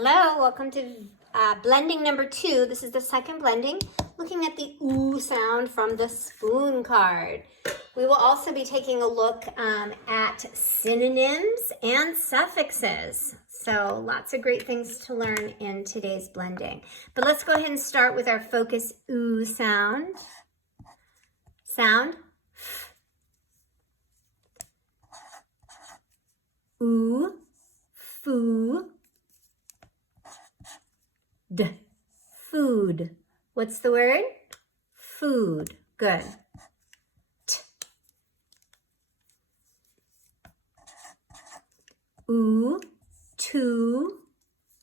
Hello, welcome to blending number 2. This is the second blending, looking at the ooh sound from the spoon card. We will also be taking a look at synonyms and suffixes. So lots of great things to learn in today's blending. But let's go ahead and start with our focus ooh sound. Sound. Ooh, foo. D, food. What's the word? Food. Good. T. Ooh, two.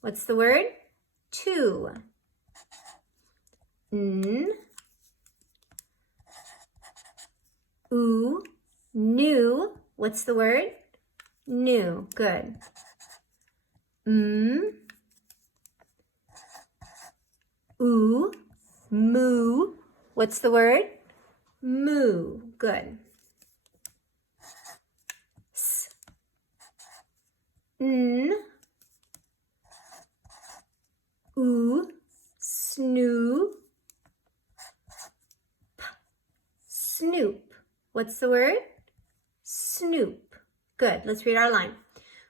What's the word? Two. N. Ooh, new. What's the word? New. Good. Ooh, moo. What's the word? Moo. Good. S. N. Ooh, snoo. P. Snoop. What's the word? Snoop. Good. Let's read our line.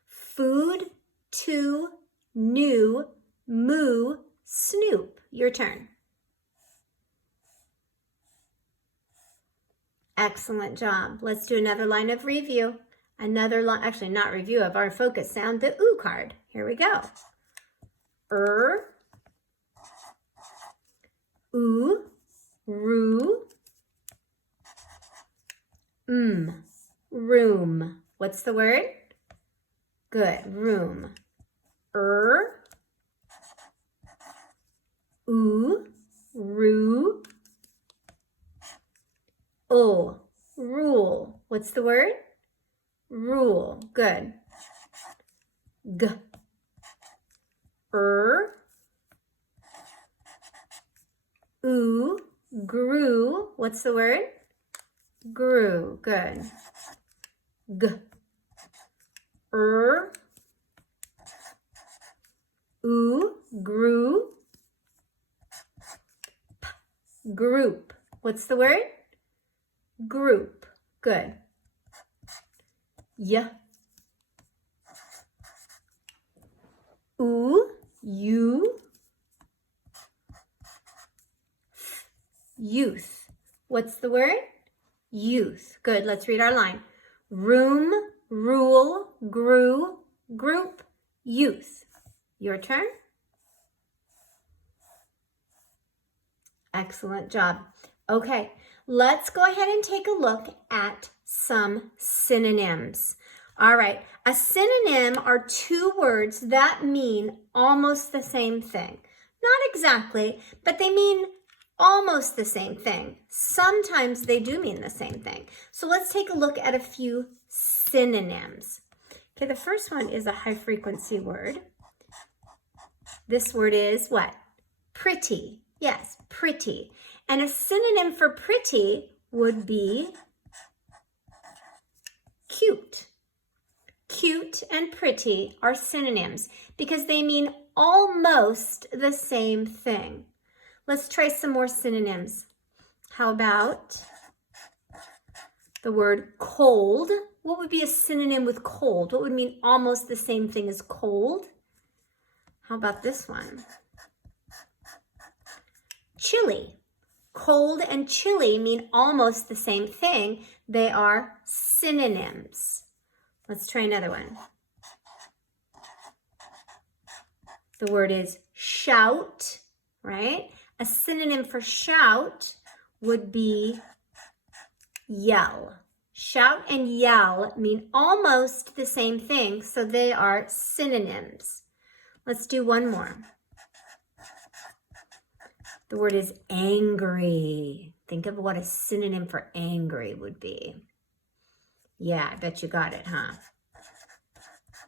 Food, to, new, moo, snoop. Your turn. Excellent job. Let's do another line of review. Another line, actually not review of our focus sound, the ooh card. Here we go. Ooh, roo, room. What's the word? Good, room. Ooh, roo. Oh, rule. What's the word? Rule. Good. G. Ooh, grew. What's the word? Grew. Good. G. Ooh, grew. P. Group. What's the word? Group. Good. Y. Ooh, you. F. Youth. What's the word? Youth. Good. Let's read our line. Room, rule, grew, group, youth. Your turn. Excellent job. Okay, let's go ahead and take a look at some synonyms. All right, a synonym are two words that mean almost the same thing. Not exactly, but they mean almost the same thing. Sometimes they do mean the same thing. So let's take a look at a few synonyms. Okay, the first one is a high frequency word. This word is what? Pretty. Yes, pretty. And a synonym for pretty would be cute. Cute and pretty are synonyms because they mean almost the same thing. Let's try some more synonyms. How about the word cold? What would be a synonym with cold? What would mean almost the same thing as cold? How about this one? Chilly. Cold and chilly mean almost the same thing. They are synonyms. Let's try another one. The word is shout, right? A synonym for shout would be yell. Shout and yell mean almost the same thing, so they are synonyms. Let's do one more. The word is angry. Think of what a synonym for angry would be. Yeah, I bet you got it, huh?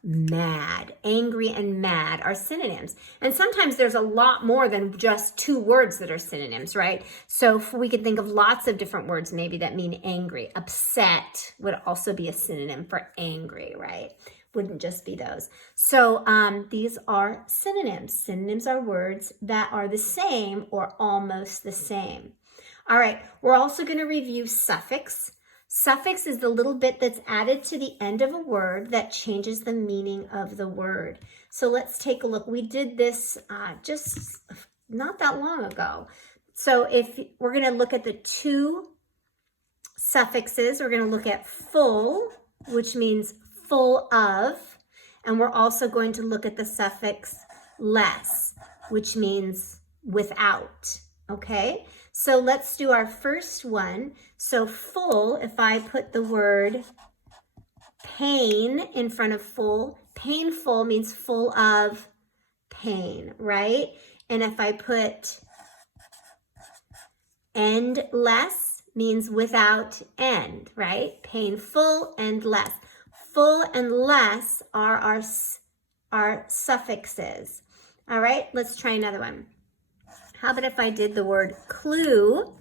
Mad. Angry and mad are synonyms. And sometimes there's a lot more than just two words that are synonyms, right? So we could think of lots of different words maybe that mean angry. Upset would also be a synonym for angry, right? wouldn't just be those. So these are synonyms. Synonyms are words that are the same or almost the same. All right, we're also going to review suffix. Suffix is the little bit that's added to the end of a word that changes the meaning of the word. So let's take a look. We did this just not that long ago. So if we're going to look at the two suffixes, we're going to look at full, which means full of, and we're also going to look at the suffix less, which means without, okay? So let's do our first one. So full, if I put the word pain in front of full, painful means full of pain, right? And if I put endless means without end, right? Painful and less. Full and less are our suffixes. All right, let's try another one. How about if I did the word clue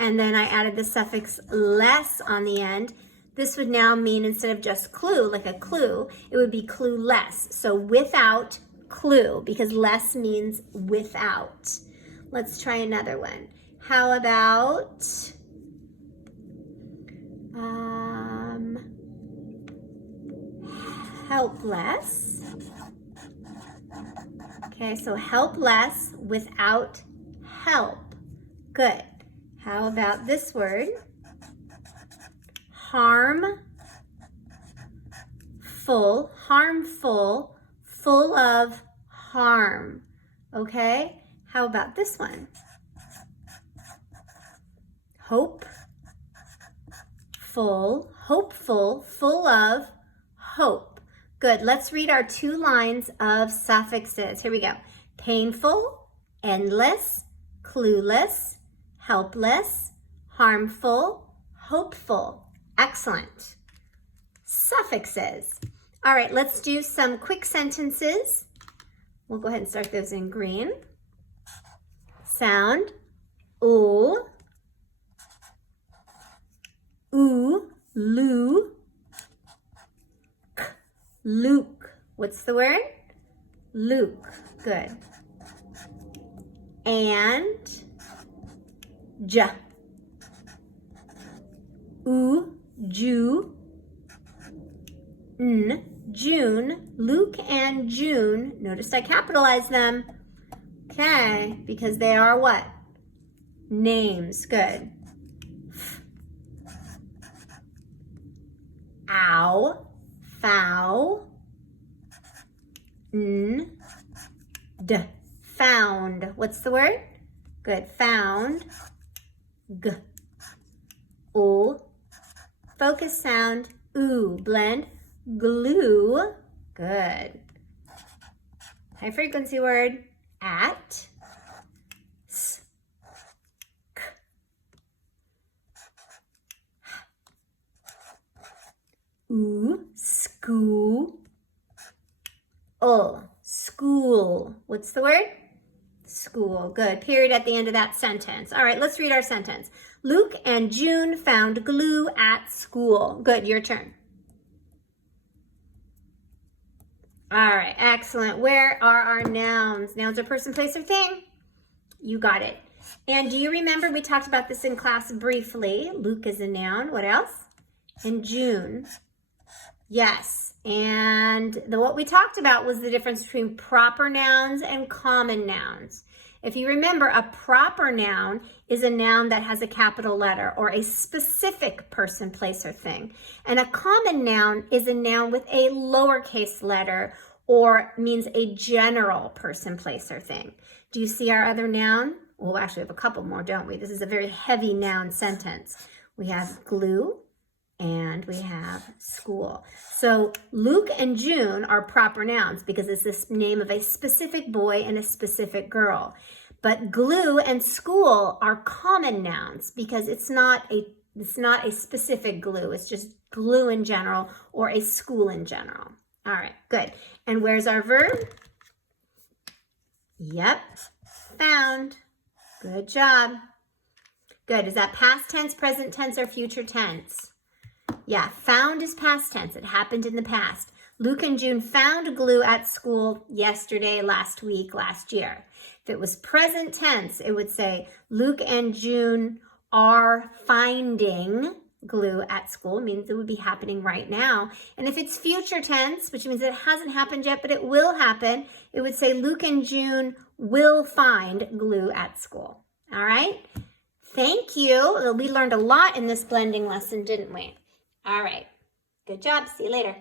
and then I added the suffix less on the end? This would now mean instead of just clue, like a clue, it would be clueless. So without clue, because less means without. Let's try another one. How about helpless? Okay, so helpless without help. Good. How about this word? Harmful, full of harm. Okay, how about this one? Hopeful, full of hope. Good, let's read our two lines of suffixes. Here we go. Painful, endless, clueless, helpless, harmful, hopeful. Excellent. Suffixes. All right, let's do some quick sentences. We'll go ahead and start those in green. Sound. Ooh. Ooh. Loo. K. Luke. What's the word? Luke. Good. And. J. Ooh. Jew. N. June. Luke and June. Notice I capitalized them. Okay, because they are what? Names. Good. Ow. Fow. N. D. Found. What's the word? Good. Found. G. O. Focus sound. Ooh. Blend. Glue. Good. High frequency word. At. S. K. Ooh. School. Oh. School. What's the word? School. Good. Period at the end of that sentence. All right, let's read our sentence. Luke and June found glue at school. Good. Your turn. All right, excellent. Where are our nouns? Nouns are person, place, or thing. You got it. And do you remember we talked about this in class briefly? Luke is a noun. What else? And June. Yes. And what we talked about was the difference between proper nouns and common nouns. If you remember, a proper noun is a noun that has a capital letter or a specific person, place, or thing. And a common noun is a noun with a lowercase letter or means a general person, place, or thing. Do you see our other noun? Well, actually, we have a couple more, don't we? This is a very heavy noun sentence. We have glue and we have school. So Luke and June are proper nouns because it's the name of a specific boy and a specific girl. But glue and school are common nouns because it's not a specific glue. It's just glue in general or a school in general. All right, good. And where's our verb? Yep, found. Good job. Good. Is that past tense, present tense, or future tense? Yeah, found is past tense. It happened in the past. Luke and June found glue at school yesterday, last week, last year. If it was present tense, it would say Luke and June are finding glue at school. It means it would be happening right now. And if it's future tense, which means it hasn't happened yet, but it will happen, it would say Luke and June will find glue at school. All right? Thank you. We learned a lot in this blending lesson, didn't we? All right. Good job. See you later.